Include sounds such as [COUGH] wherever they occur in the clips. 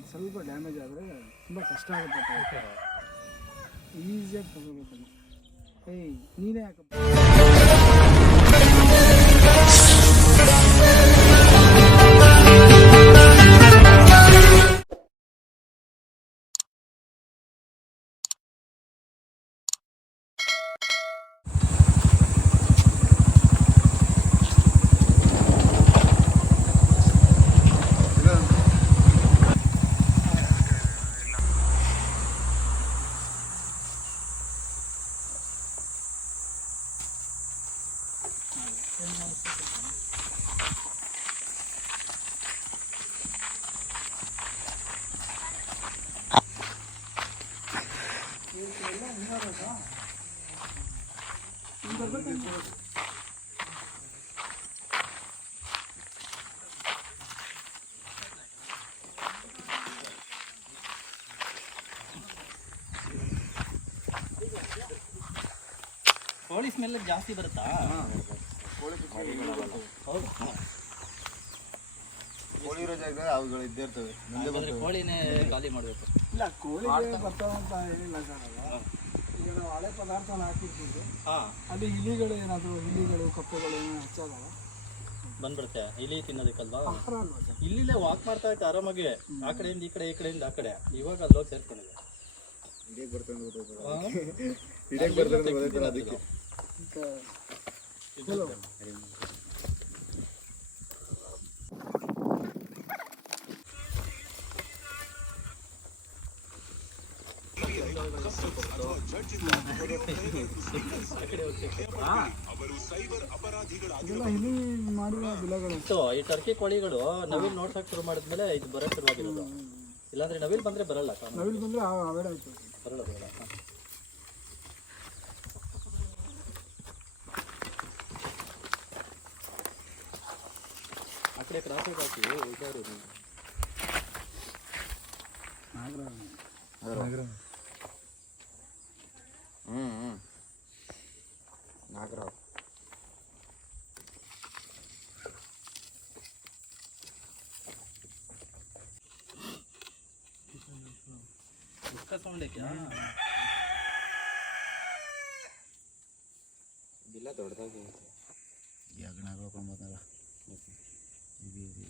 ಇದಕ್ಕೆ ಸ್ವಲ್ಪ ಡ್ಯಾಮೇಜ್ ಆದರೆ ತುಂಬ ಕಷ್ಟ ಆಗುತ್ತೆ. ಈಸಿಯಾಗಿ ತಗೋಬೇಕಲ್ಲ ಏಯ್ ನೀನೇ ಯಾಕಪ್ಪ? ಕೋಳಿ ಸ್ಮೆಲ್ ಜಾಸ್ತಿ ಬರುತ್ತಾ. ಕೋಳಿ ಇರೋ ಜಾಗದಾಗ ಅವುಗಳು ಇದ್ದೇ ಇರ್ತವೆ. ಮುಂದೆ ಹಾಗಾದ್ರೆ ಕೋಳಿನೇ ಖಾಲಿ ಮಾಡಬೇಕು. ಇಲ್ಲ ಕೋಳಿ ಬರ್ತಾವಂತ ಏನಿಲ್ಲ ಸರ್ ಈಗ ನಾವು ಹಳೆ ಪದಾರ್ಥನ ಹಾಕಿರ್ತೀವಿ. ಹಾ. ಅಲ್ಲಿ ಇಲಿಗಳು ಏನಾದರೂ ಇಲಿಗಳು ಕಪ್ಪೆಗಳು ಏನೋ ಹೆಚ್ಚಾಗಲ್ಲ? ಬಂದ್ಬಿಡುತ್ತೆ. ಇಲಿ ತಿನ್ನೋದಕ್ಕಲ್ವಾ? ಇಲ್ಲಿಲ್ಲೇ ವಾಕ್ ಮಾಡ್ತಾ ಇತ್ತು ಆರಾಮಾಗಿ. ಆ ಕಡೆಯಿಂದ ಈ ಕಡೆ ಈ ಕಡೆಯಿಂದ ಆ ಕಡೆ. ಇವಾಗ ಅಲ್ಲಿ ಹೋಗಿ ಸೇರ್ಕೊಂಡಿದೆ. ಹಿಡಿಯಕ್ ಬರ್ತದೆ ಅಂತ ಗೊತ್ತಾಯ್ತಲ್ಲ ಹಾ? ಹಿಡಿಯಕ್ ಬರ್ತದೆ ಅದಕ್ಕೆ ಮತ್ತೆ ಇದು ಇದೆಲ್ಲ ಇಲಿ ಮಾಡಿರೋ ಬಿಲಗಳು ಸೊ ಈ ಟರ್ಕಿ ಕೋಳಿಗಳು ನವಿಲ್ ನೋಡ್ಸಕ್ ಶುರು ಮಾಡಿದ್ಮೇಲೆ ಇದು ಬರಕ್ ಶುರುವಾಗಿರೋದು. ಇಲ್ಲಾಂದ್ರೆ ನವಿಲ್ ಬಂದ್ರೆ ಬರಲ್ಲ ನವಿಲ್ ಬಂದ್ರೆ ಬರಲ್ಲ ಬರಲ್ಲ. ಆ ಕಡೆ ಕ್ರಾಸ್ ಹಾಕಿ ಉಳ್ದವ್ರು ಹ್ಮ್ ಹ್ಮ್. भाग रहा हो क्या? बिल्ला दौड़ता है ये अगना को कम बता रहा ये भी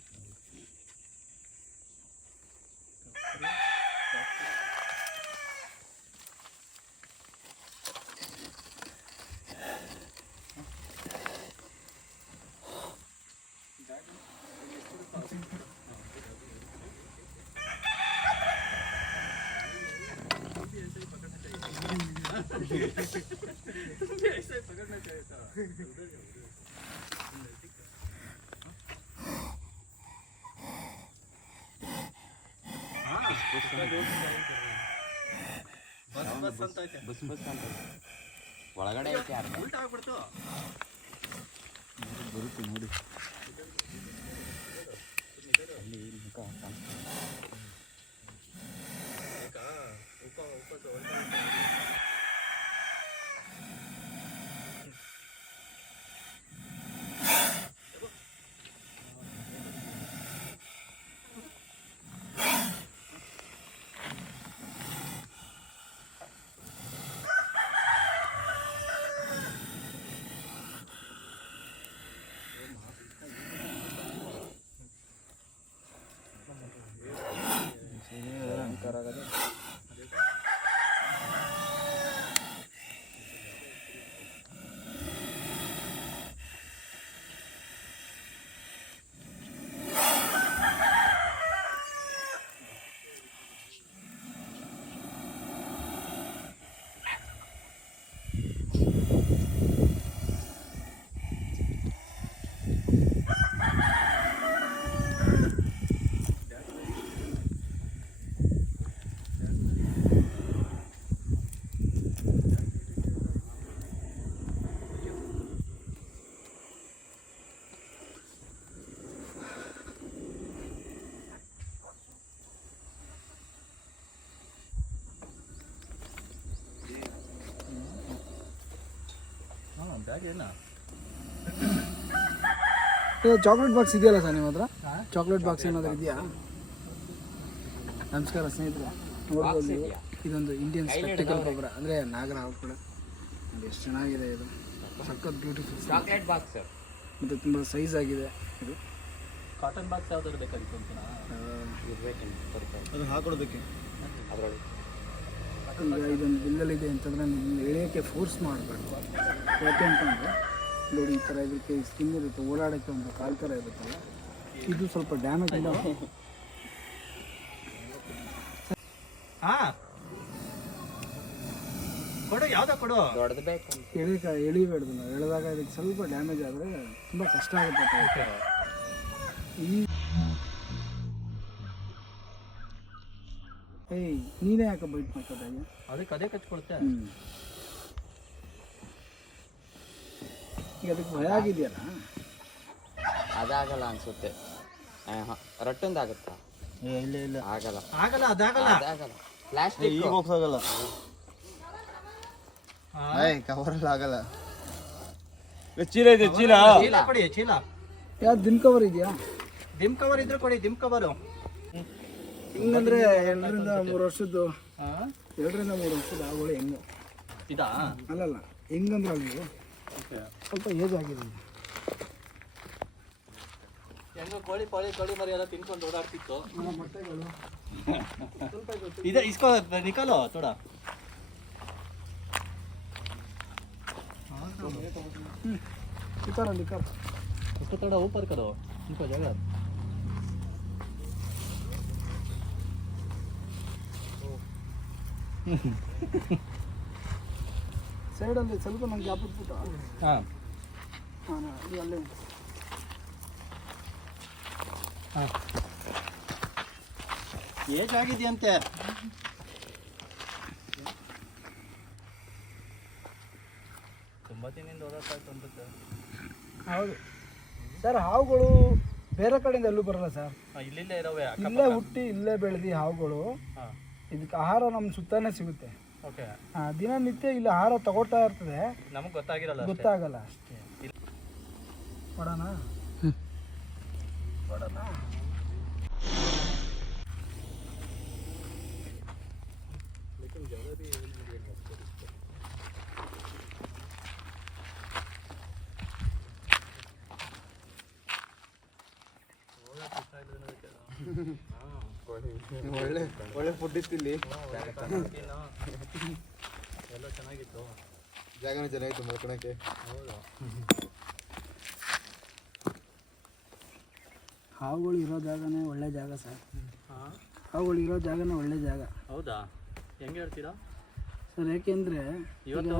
ಬಸ್ ಬಸ್ ಅಂತ ಐತೆ. ಬಸ್ ಬಸ್ ಅಂತ ಒಳಗಡೆ ಐತೆ ಅರ್ಧ ಉಲ್ಟಾ ಆಗ್ಬಿಡ್ತು ಬರುತ್ತೆ ನೋಡಿ ಅಲ್ಲಿ ಮುಖ ಉಪ ಭಯಂಕರ ಹಾ ಬ್ಯಾಗ್ ಏನ? ಚಾಕ್ಲೇಟ್ ಬಾಕ್ಸ್ ಇದೆಯಲ್ಲ ಸರ್ ನಿಮ್ಮ ಹತ್ರ? ಚಾಕ್ಲೇಟ್ ಬಾಕ್ಸ್ ಏನಾದ್ರೂ ಇದೆಯಾ? ನಮಸ್ಕಾರ ಸ್ನೇಹಿತರೆ. ನೋಡ್ಬೋದು ಇದೊಂದು ಇಂಡಿಯನ್ ಸ್ಪೆಕ್ಟಿಕಲ್ ಗೊಬ್ಬರ. ಅಂದರೆ ನಾಗರ ಹಾವು ಕೂಡ ಎಷ್ಟು ಚೆನ್ನಾಗಿದೆ ಇದು. ಸಖತ್ ಬ್ಯೂಟಿಫುಲ್ ಚಾಕ್ಲೇಟ್ ಬಾಕ್ಸ್ ಮತ್ತು ತುಂಬ ಸೈಜ್ ಆಗಿದೆ ಇದು. ಕಾಟನ್ ಬಾಕ್ಸ್ ಯಾವ್ದಾದ್ರು ಬೇಕಾಗಿತ್ತು ಅದನ್ನ ಹಾಕೊಡ್ಬೇಕು ಅದರೊಳಗೆ ಈಗ ಇದೊಂದು ಬಿಲ್ಲಲ್ಲಿದೆ ಅಂತಂದರೆ ನೀವು ಎಳೆಯೋಕ್ಕೆ ಫೋರ್ಸ್ ಮಾಡಬೇಕು. ಯಾಕೆ ಅಂತಂದರೆ ನೋಡಿ ಈ ಥರ ಇದಕ್ಕೆ ಸ್ಕಿನ್ ಇರುತ್ತೆ ಓಡಾಡೋಕ್ಕೆ ಒಂದು ಕಾಲು ಥರ ಇರುತ್ತಲ್ಲ ಇದು ಸ್ವಲ್ಪ ಡ್ಯಾಮೇಜ್ ಇಲ್ಲ. ಹಾ. ಕೊಡು ಯಾವ್ದೋ ಕೊಡು. ದೊಡ್ಡದು ಬೇಕು ಎಳಿಕ ಎಳಿಬೇಡ್ದು ನಾವು. ಎಳೆದಾಗ ಇದಕ್ಕೆ ಸ್ವಲ್ಪ ಡ್ಯಾಮೇಜ್ ಆದರೆ ತುಂಬ ಕಷ್ಟ ಆಗುತ್ತೆ. ಈ ನೀನೇ ಯಾಕೆ ಬೈಟ್ ಮಾಡ್ಕೋದಾಗೆ ಅದಕ್ಕೆ ಅದೇ ಕಚ್ಕೊಳುತ್ತೆ ಈಗ ಅದಕ್ಕೆ ಭಯ ಆಗಿದೆಯಲ್ಲ? ಅದಾಗಲ್ಲ ಅನ್ಸುತ್ತೆ. ರಟ್ಟೊಂದಾಗುತ್ತಾ? ಏ ಇಲ್ಲ ಇಲ್ಲ. ಆಗಲ್ಲ. ಆಗಲ್ಲ ಅದಾಗಲ್ಲ. ಅದಾಗಲ್ಲ. ಪ್ಲಾಸ್ಟಿಕ್ ಈಗ ಹೋಗ್ಸಾಗಲ್ಲ ಏಯ್ ಕವರಲ್ಲಿ ಆಗಲ್ಲ. ಚೀಲ ಇದೆ ಚೀಲ. ಚೀಲ ಕೊಡಿ ಚೀಲ ಯಾವ್ದು ದಿಮ್ ಕವರ್ ಇದೆಯಾ? ದಿಮ್ ಕವರ್ ಇದ್ರೆ ಕೊಡಿ ದಿಮ್ ಕವರು ಹಿಂಗಂದ್ರೆ ಎರಡರಿಂದ ಮೂರು ವರ್ಷದ್ದು ಎರಡರಿಂದ ಮೂರು ವರ್ಷದ ಆಗೋಳು ಹೆಂಗು ಇದಾ ಅಲ್ಲಲ್ಲ ಹೆಂಗಂದ್ರೆ ನೀವು ಸ್ವಲ್ಪ ಏಜ್ ಆಗಿದೆ ಹೆಂಗೋ ಕೋಳಿ ಕೋಳಿ ಕೋಳಿ ಮರಿ ಎಲ್ಲ ತಿನ್ಕೊಂಡು ಓಡಾಡ್ತಿತ್ತು ನಮ್ಮ ಬಟ್ಟೆಗಳು ಇದೆ ಇಸ್ಕೋ ನಿಕಾಲೋ ತೋಡ ಲಿಕರ್ ಲಿಕರ್ उसको थोड़ा ऊपर करो उनको जगह [LAUGHS] ಸೈಡಲ್ಲಿ ಸ್ವಲ್ಪ ನಂಗೆ ಗ್ಯಾಪ್ ಇಟ್ಬಿಟ್ಟು. ಹಾಂ. ಹಾಂ ಅಲ್ಲೇ ಏಜ್ ಆಗಿದೆಯಂತೆ? ತುಂಬ ದಿನದಿಂದ ಓಡಾಡ್ತಾಯ್ತು ಅನ್ಸುತ್ತೆ ಹೌದು. ಸರ್ ಹಾವುಗಳು ಬೇರೆ ಕಡೆಯಿಂದ ಎಲ್ಲೂ ಬರಲ್ಲ ಸರ್. ಇಲ್ಲೇ ಇರೋವೆ ಇಲ್ಲೇ ಹುಟ್ಟಿ ಇಲ್ಲೇ ಬೆಳೆದಿ ಹಾವುಗಳು. ಹಾಂ. ಇದಕ್ಕೆ ಆಹಾರ ನಮ್ಮ ಸುತ್ತಾನೆ ಸಿಗುತ್ತೆ. ಓಕೆ ದಿನನಿತ್ಯ ಇಲ್ಲಿ ಆಹಾರ ತಗೋತಾ ಇರ್ತದೆ. ನಮಗೆ ಗೊತ್ತಾಗಿರಲ್ಲ ಅಷ್ಟೇ. ಗೊತ್ತಾಗಲ್ಲ ಅಷ್ಟೇ. ಕೊಡೋಣ? ಕೊಡೋಣ? ಒಳ್ಳೆ ಒಳ್ಳೆ ಫುಡ್ ಇತ್ತು ಇಲ್ಲಿ. ಎಲ್ಲ ಚೆನ್ನಾಗಿತ್ತು ಜಾಗನೂ ಚೆನ್ನಾಗಿತ್ತು ಮಲ್ಕೊಳಕ್ಕೆ. ಹೌದು ಹಾವುಗಳು ಇರೋ ಜಾಗನೇ ಒಳ್ಳೆ ಜಾಗ ಸರ್. ಹಾಂ ಹಾವುಗಳು ಇರೋ ಜಾಗನೇ ಒಳ್ಳೆ ಜಾಗ. ಹೌದಾ? ಹೆಂಗೆ ಹೇಳ್ತೀರಾ? ಸರ್ ಯಾಕೆಂದ್ರೆ ಇವತ್ತು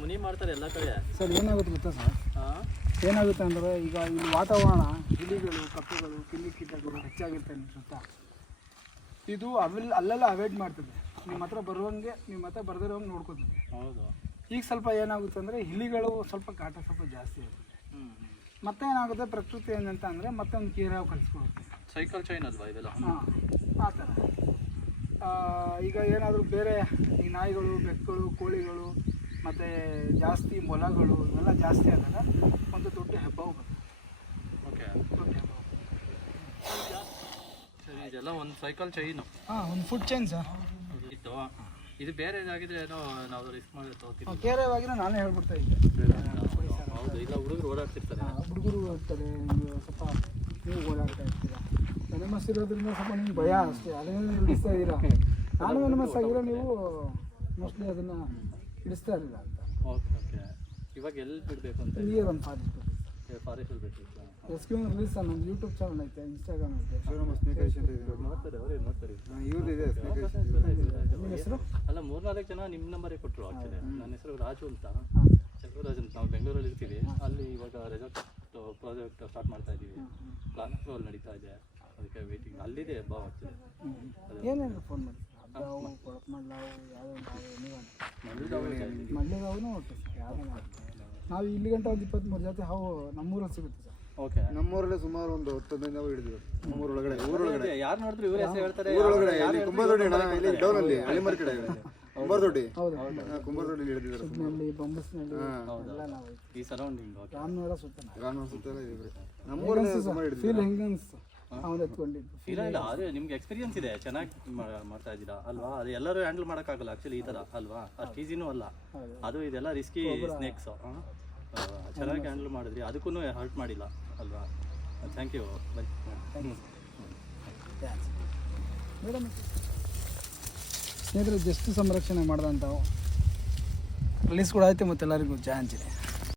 ಮುನಿ ಮಾಡ್ತಾರೆ ಎಲ್ಲ ಕಡೆ. ಸರ್ ಏನಾಗುತ್ತೆ ಗೊತ್ತಾ ಸರ್? ಹಾಂ? ಏನಾಗುತ್ತೆ ಅಂದರೆ ಈಗ ಇಲ್ಲಿ ವಾತಾವರಣ ಗಿಳಿಗಳು ಕಪ್ಪುಗಳು ಕಿಲ್ಲಿ ಕೀಟಗಳು ಹೆಚ್ಚಾಗಿರ್ತವೆ ಗೊತ್ತಾ? ಸುತ್ತ ಇದು ಅವೆಲ್ಲ ಅಲ್ಲೆಲ್ಲ ಅವಾಯ್ಡ್ ಮಾಡ್ತದೆ. ನಿಮ್ಮ ಹತ್ರ ಬರುವಂಗೆ ನಿಮ್ಮ ಹತ್ರ ಬರ್ದಿರೋಂಗೆ ನೋಡ್ಕೋತದೆ. ಹೌದು. ಈಗ ಸ್ವಲ್ಪ ಏನಾಗುತ್ತೆ ಅಂದರೆ ಇಲಿಗಳು ಸ್ವಲ್ಪ ಕಾಟ ಸ್ವಲ್ಪ ಜಾಸ್ತಿ ಆಗುತ್ತೆ. ಮತ್ತೆ ಏನಾಗುತ್ತೆ ಪ್ರಕೃತಿ ಏನಂತ ಅಂದರೆ ಮತ್ತೊಂದು ಕೀರಾವು ಕಳಿಸ್ಕೊಡುತ್ತೆ ಸೈಕಲ್ ಚೈನ್ ಅಲ್ವಾ ಇವೆಲ್ಲ ಹಾಂ ಆ ಥರ. ಈಗ ಏನಾದರೂ ಬೇರೆ ಈ ನಾಯಿಗಳು ಬೆಕ್ಕುಗಳು ಕೋಳಿಗಳು ಮತ್ತು ಜಾಸ್ತಿ ಮೊಲಗಳು ಇವೆಲ್ಲ ಜಾಸ್ತಿ ಆದಾಗ ಒಂದು ದೊಡ್ಡ ಹೆಬ್ಬಾವು ಬರುತ್ತೆ ಓಕೆ ದೊಡ್ಡ ಇದೆಲ್ಲ ಒಂದು ಸೈಕಲ್ ಚೈನು ಹಾಂ ಒಂದು ಫುಡ್ ಚೈನ್ ಸರ್ ಇತ್ತು ಇದು ಬೇರೆ ಆಗಿದ್ರೆ ಏನೋ ನಾವು ರಿಸ್ಕ್ ಮಾಡಿ ತಗೋತೀವಿ. ಕೇರವಾಗಿನ ನಾನೇ ಹೇಳ್ಬಿಡ್ತಾ ಇದ್ದೆ. ಹೌದು ಇಲ್ಲ ಹುಡುಗರು ಓಡಾಡ್ತಿರ್ತಾರೆ. ಹುಡುಗರು ಹೋಗ್ತಾರೆ ನೀವು ಸ್ವಲ್ಪ ನೀವು ಓಡಾಡ್ತಾ ಇರ್ತೀರಾ. ಎನಮಸ್ ಇರೋದ್ರಿಂದ ಸ್ವಲ್ಪ ನಿಮ್ಗೆ ಭಯ ಅಷ್ಟೇ ಅದನ್ನೇ ಹಿಡಿಸ್ತಾ ಇದ್ದೀರಾ. ನಾನು ಎನಮಸ್ ಆಗಿರೋ ನೀವು ಮೋಸ್ಟ್ಲಿ ಅದನ್ನು ಹಿಡಿಸ್ತಾ ಇರಲಿಲ್ಲ ಅಂತ. Okay okay. ಇವಾಗ ಎಲ್ಲಿ ಬಿಡಬೇಕು ಅಂತ ಒಂದು ಫಾರೆಸ್ಟ್ ಫಾರೆಸ್ಟಲ್ಲಿ ಬಿಡ್ಬೇಕು ರೆಸ್ಕ್ಯೂ ಸರ್ ನಮ್ಮ ಯೂಟ್ಯೂಬ್ ಚಾನಲ್ ಐತೆ ಇನ್ಸ್ಟಾಗ್ರಾಮ್ ಐತೆ. ನೋಡ್ತಾರೆ ಅವರೇ ನೋಡ್ತಾರೆ? ನಿಮ್ಮ ಹೆಸರು? ಅಲ್ಲ ಮೂರ್ನಾಲ್ಕು ಜನ ನಿಮ್ಮ ನಂಬರೇ ಕೊಟ್ಟರು ಆ್ಯಕ್ಚುಲಿ ನನ್ನ ಹೆಸರು ರಾಜು ಅಂತ. ಹಾಂ. ಅಂತ ನಾವು ಬೆಂಗಳೂರಲ್ಲಿ ಇರ್ತೀವಿ. ಅಲ್ಲಿ ಇವಾಗ ರೆಸಾರ್ಟ್ ಪ್ರಾಜೆಕ್ಟ್ ಸ್ಟಾರ್ಟ್ ಮಾಡ್ತಾ ಇದ್ದೀವಿ ಪ್ಲಾನ್ ಅಪ್ರೂವಲ್ ನಡೀತಾ ಇದೆ. ಅದಕ್ಕೆ ವೇಟಿಂಗ್ ಅಲ್ಲಿದೆ ಬಾ ಆ್ಯಕ್ಚುಲಿ ಏನೇನು ಫೋನ್ ಮಾಡಿ ಒಟ್ಟು ಯಾವ್ದು ನಾವು ಇಲ್ಲಿ ಗಂಟ ಒಂದು ಇಪ್ಪತ್ತ್ಮೂರು ಜಾತಿ ಹಾವು ನಮ್ಮೂರಲ್ಲಿ ಸಿಗುತ್ತೆ ಸರ್. ಓಕೆ ನಮ್ಮೂರಲ್ಲೇ ಸುಮಾರು ಒಂದು ಹತ್ತು ಹದಿನೈದು ನಾವು ಹಿಡಿದಿದ್ರು ನಮ್ಮೂರೊಳಗಡೆ ಊರೊಳಗಡೆ. ಯಾರು ನೋಡಿದ್ರು ಊರ ಹೆಸರು ಹೇಳ್ತಾರೆ ಊರೊಳಗಡೆ ಇಲ್ಲಿ ಕುಂಬಾರದೊಡ್ಡಿ ಅಣ್ಣ ಇಲ್ಲಿ ಡೌನ್ ಅಲ್ಲಿ ಹಳ್ಳಿಮರ ಕಡೆ ಕುಂಬಾರದೊಡ್ಡಿ. ಹೌದು. ಕುಂಬಾರದೊಡ್ಡಿ ಹಿಡಿದಿದ್ದಾರೆ ಸುಮ್ಮನೆ ಬಂಬಸ್ನಲ್ಲಿ ಎಲ್ಲ ನಾವು ಈ ಸರೌಂಡಿಂಗ್ ಓಕೆ ರಾಮನಗರ ಸುತ್ತ ರಾಮನಗರ ಸುತ್ತ ನಮ್ಮೂರಲ್ಲೇ ಸುಮಾರು ಹಿಡಿದಿದ್ರು ಫೀಲ್ ಹೆಂಗೆ ಅನಿಸ್ತು ಅವನು ಎತ್ಕೊಂಡಿದ್ದು. ಇಲ್ಲ ಇಲ್ಲ ಅದೇ ನಿಮ್ಗೆ ಎಕ್ಸ್ಪೀರಿಯನ್ಸ್ ಇದೆ ಚೆನ್ನಾಗಿ ಮಾಡ್ತಾ ಇದ್ದೀರಾ ಅಲ್ವಾ? ಅದು ಎಲ್ಲರೂ ಹ್ಯಾಂಡಲ್ ಮಾಡೋಕ್ಕಾಗಲ್ಲ ಆಕ್ಚುಲಿ ಈ ಥರ ಅಲ್ವಾ? ಅಷ್ಟು ಈಸಿನೂ ಅಲ್ಲ. ಅದು ಇದೆಲ್ಲ ರಿಸ್ಕಿ ಸ್ನೇಕ್ಸ್ ಚೆನ್ನಾಗಿ ಹ್ಯಾಂಡಲ್ ಮಾಡಿದ್ರಿ ಅದಕ್ಕೂ ಹರ್ಟ್ ಮಾಡಿಲ್ಲ ಅಲ್ವಾ? ಥ್ಯಾಂಕ್ ಯು ಬೈ ಸ್ನೇಹಿತರೆ ಜಸ್ಟ್ ಸಂರಕ್ಷಣೆ ಮಾಡಿದಂಥವು. ರಿಲೀಸ್ ಕೂಡ ಆಯ್ತು ಮತ್ತೆ ಎಲ್ಲರಿಗೂ ಚಾನ್ಸ್ ಇದೆ